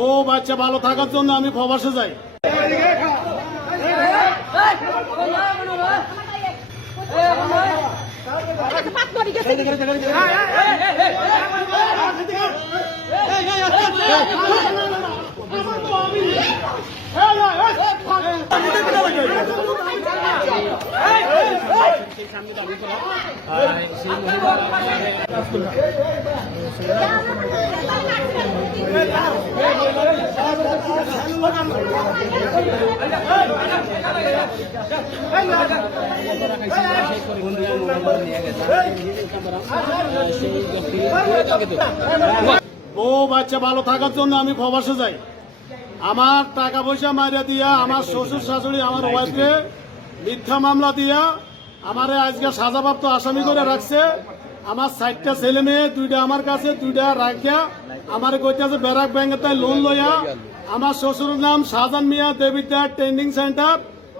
ও বাচ্চা ভালো থাকার জন্য আমি প্রবাসে যাই। ও বাচ্চা ভালো থাকার জন্য আমি প্রবাসে যাই। আমার টাকা পয়সা মারিয়া দিয়া, আমার শ্বশুর শাশুড়ি আমার ওয়াইফকে মিথ্যা মামলা দিয়া আমারে আজকে সাজাপ্রাপ্ত আসামি করে রাখছে। আমার 60টা ছেলে মেয়ে, 2টা আমার কাছে, 2টা রাখিয়া আমার কইতেছে ব্যারাক ব্যাংকের তাই লোন লইয়া। আমার শ্বশুরের নাম শাহজাহান মিয়া, দেবিদ্যার ট্রেনিং সেন্টার।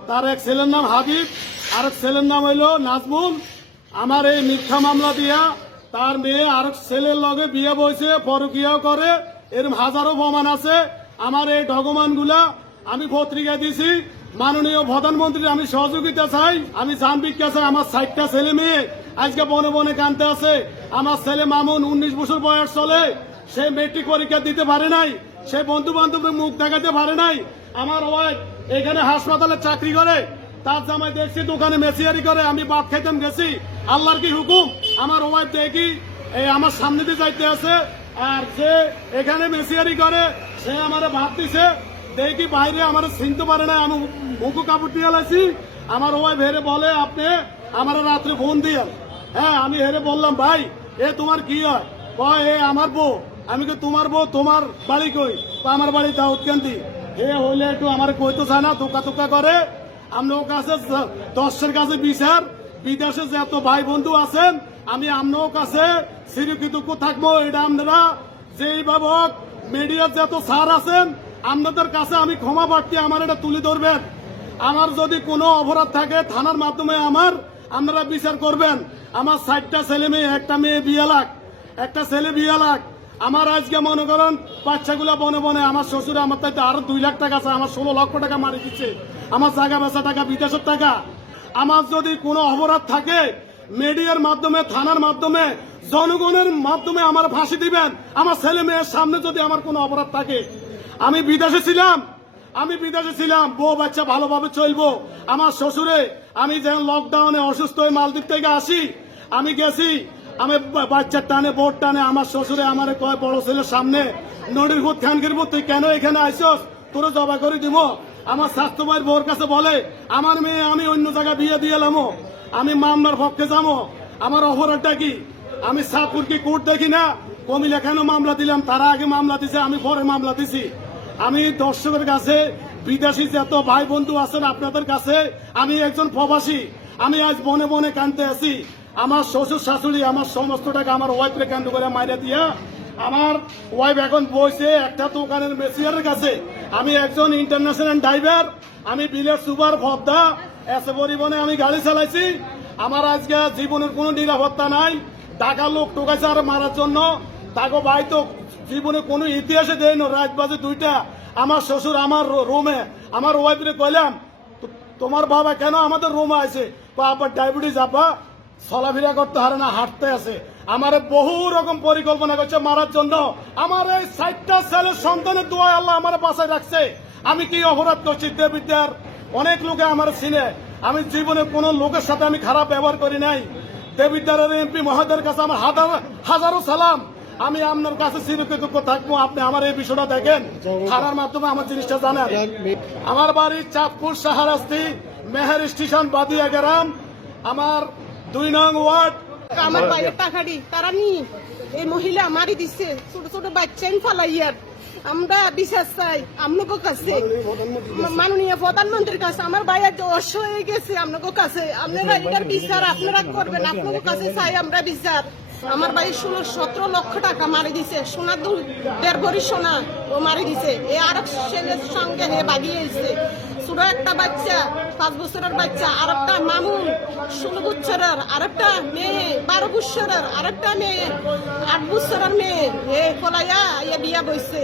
তার এক ছেলের নাম হাবিব, আর এক ছেলের নাম হইল নাজমুল। আমার এই মিথ্যা মামলা দিয়া তার মেয়ে আরেক ছেলের লগে বিয়ে বইছে, পরকিয়াও করে, এরকম হাজারো প্রমাণ আছে। আমার এই ডকুমেন্টগুলা আমি পত্রিকায় দিছি। মাননীয় প্রধানমন্ত্রীর আমি সহযোগিতা চাই, আমি জান ভিক্ষা চাই। আমার 60টা ছেলে মেয়ে আজকে বনে বনে কানতে আছে। আমার ছেলে মামুন 19 বছর বয়স চলে, সে মেট্রিক পরীক্ষা দিতে পারে নাই, সে বন্ধু বান্ধবের মুখ দেখাতে পারে নাই। আমার ওয়াইফ এখানে হাসপাতালে চাকরি করে, তার জামাই দেখছি দোকানে মেসিয়ারি করে। আমি ভাত খাইতাম গেছি, আল্লাহর কি হুকুম আমার ওয়াইফ দেখি এই আমার সামনে দিয়ে যাইতে আছে, আর সে এখানে মেসিয়ারি করে, সে আমার ভাত দিছে দেখি বাইরে আমার চিনতে পারে না। আমি মুখো কাপড় দিয়ে লাইছি। আমার ওয়াইফ হেরে বলে আপনি আমার রাত্রে ফোন দিয়ে। হ্যাঁ, আমি হেরে বললাম ভাই এ তোমার কি হয়? কয় এ আমার বউ। আমি কি তোমার বউ, তোমার বাড়ি কই? আমার বাড়ি দাউদকান্দি। হে হইলে একটু আমার কইতে চায় না, তোকা তোকা করে। আপনার কাছে 10-এর কাছে বিচার, বিদেশে যে এত ভাই বন্ধু আছেন, আমি আপনার কাছে চিরকৃতজ্ঞ থাকবো। এটা আপনারা যেইভাবে মিডিয়ার যত স্যার আছেন আপনাদের কাছে আমি ক্ষমা প্রার্থী, আমার এটা তুলে ধরবেন। আমার যদি কোনো অপরাধ থাকে থানার মাধ্যমে আমার আপনারা বিচার করবেন। আমার 60টা ছেলে মেয়ে, একটা মেয়ে 2 লাখ, একটা ছেলে 2 লাখ। আমার আজকে মনে করেন বাচ্চাগুলা বনে বনে, আমার শ্বশুর আমার তাইতে আরো 2 লাখ টাকা আছে, আমার 16 লক্ষ টাকা মারি দিচ্ছে, আমার জায়গা বেচা টাকা, বিদেশের টাকা। আমার যদি কোনো অপরাধ থাকে মিডিয়ার মাধ্যমে, থানার মাধ্যমে, জনগণের মাধ্যমে আমার ফাঁসি দিবেন। আমার ছেলে মেয়ের সামনে যদি আমার কোনো অপরাধ থাকে, আমি বিদেশে ছিলাম, বউ বাচ্চা ভালোভাবে চলবো। আমার শ্বশুরে আমি যেমন লকডাউনে অসুস্থ হয়ে মালদ্বীপ থেকে আসি, আমি গেছি, আমি বাচ্চার টানে বোট টানে আমার শ্বশুরে আমার কয় বড় ছেলের সামনে নদীর ভূত খান করবো, তুই কেন এখানে আইসস, তোর জবা করে দিব। আমার স্বাস্থ্য ভাইয়ের বউর কাছে বলে আমার মেয়ে আমি অন্য জায়গায় বিয়ে দিয়ে এলাম, আমি মামলার পক্ষে যাবো। আমার অপরাধটা কি? আমি সাতপুর কি কোর্ট দেখি না? কমিলে কেন মামলা দিলাম? তারা আগে মামলা দিছে, আমি পরে মামলা দিছি। আমি দর্শকের কাছে, বিদেশি যত ভাই বন্ধু আছেন আপনাদের কাছে, আমি একজন প্রবাসী, আমি আজ বনে বনে কানতে আছি। আমার শ্বশুর শাশুড়ি আমার সমস্ত টাকা আমার ওয়াইফকে কান্ড করে মাইরা দিয়া, আমার ওয়াইফ এখন বইছে একটা দোকানের মেসিয়ারের কাছে। আমি একজন ইন্টারন্যাশনাল ড্রাইভার, আমি বিলের সুপার ভদ্দা, এসে পরিবহনে আমি গাড়ি চালাইছি। আমার আজকে জীবনের কোনো নিরাপত্তা নাই। টাকা লোক টোকাইছে আর মারার জন্য। তাকে ভাই তো জীবনে কোনো ইতিহাসে দেয় না। রাত বাজে 2টা, আমার শ্বশুর আমার রুমে, আমার ওয়াইফরে কইলাম তোমার বাবা কেন আমাদের রুমে আছে? আবার ডায়াবেটিস, আপা চলাফেরা করতে হারে না, হাঁটতে আছে। আমার বহু রকম পরিকল্পনা করছে মারার জন্য। আমার এই 60টা ছেলের সন্তানের দোয়ায় আল্লাহ আমার বাসায় রাখছে। আমি কি অপরাধ করছি? দেবিদ্যার অনেক লোকে আমার চিনে, আমি জীবনে কোন লোকের সাথে আমি খারাপ ব্যবহার করি নাই। দেবিদ্যারের এমপি মহোদয়ের কাছে আমার হাজারো সালাম। আমি আপনার কাছে চিরকৃতজ্ঞ থাকবো। আপনি আমার এই বিষয়টা দেখেন, থানার মাধ্যমে আমার জিনিসটা জানেন। আমার বাড়ি চাঁদপুর শাহরাস্তি, মেহের স্টেশন, বাদিয়া গ্রাম, আমার 2 নং ওয়ার্ড। আমার বাইরের টাকাটি তারা নি এই মহিলা মারি দিচ্ছে, ছোট ছোট বাচ্চাই ফালাইয়ার। আমরা বিশ্বাস চাই আপনাকে কাছে, মাননীয় প্রধানমন্ত্রীর কাছে। আমার ভাইয়ের অসহ হয়ে গেছে আপনাকে কাছে, আপনারা এটার বিচার আপনারা করবেন। আপনাকে কাছে চাই আমরা বিচার। আমার ভাই 16-17 লক্ষ টাকা মারি দিছে, সোনা 1.5 ভরি সোনা ও মারি দিছে। এ আর ছেলের সঙ্গে হে বাগিয়ে এসছে। ছোট একটা বাচ্চা 5 বছরের বাচ্চা, আর একটা মামুন 16 বছরের, আর একটা মেয়ে 12 বছরের, আর একটা মেয়ে 8 বছরের মেয়ে, এ ফলাইয়া বিয়া বইছে।